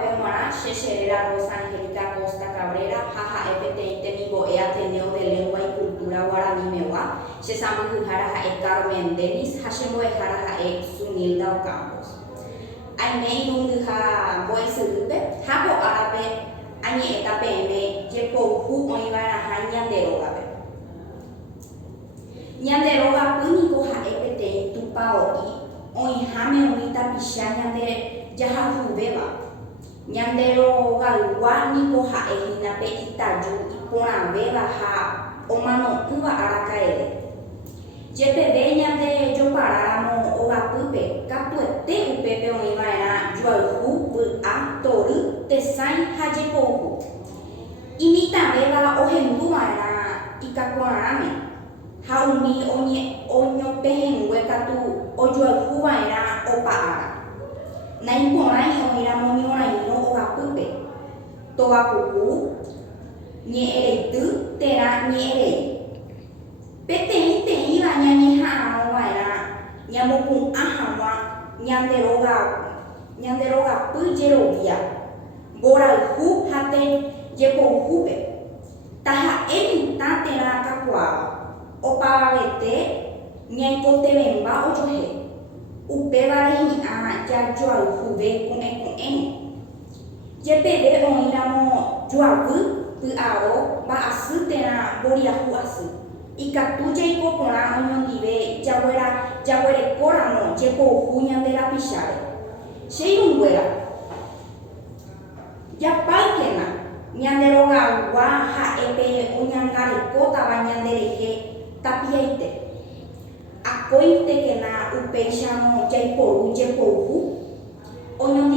Bemora, Sheshera Rosa Angélica Costa Cabrera, Jaja FT Temigo E Ateneo de Lengua y Cultura Guaraní Mewa, Shesamu Jara E Carmen Denis, Hashemo Jara E Sunilda Ocampos. Aimei Nunga Boisurupe, Habo Arabe, Ani Etapeme, Jepo Hu Oivara Hanyanderogabe. Nyanderoga Punico Ha EPT Tupao I, Oihame Unita Pisha de Jahahubeba. Nyanderoga Nico Ha Ehinape Itaju, Ipona Beba Ha, Omano Cuba Aracaele. Jepebe Nyande Joparamo Oga Pupe, Capuete Upepe Oimara, Joahu, A, Toru, Tesai Hajepohu. Imita Beba Ohendumara, Ikakuarame. Haumi onyo pehen wekatu ojoahu vaera opa'ára. Naiporãi oĩra moñorairõ ogapupe. Togakuku, ñe'ẽrety, térã ñe'ẽrei. Peteĩteĩva ñañeha'ãrõva'erã ñamopu'ã hag̃ua ñanderogapy jerovia, mborayhu ha tejepohúpe. Taha'e mitã térã kakuaa. Opavavete ñaikotevẽmba ojohe. Upévare hi'ã jajoayhuve ko'ẽko'ẽme. Jepeve oĩramo joavy py'aro mba'asy térã mboriahu asy. Ikatu jaiko porã oñondive jaguerekóramo jepohu ñande rapicháre. Che irũnguéra japáikena ñanderogagua ha'épe oñangarekótava ñanderehe tapiaite. Akóintekena upéicharamo jaiporu jepohu oñondive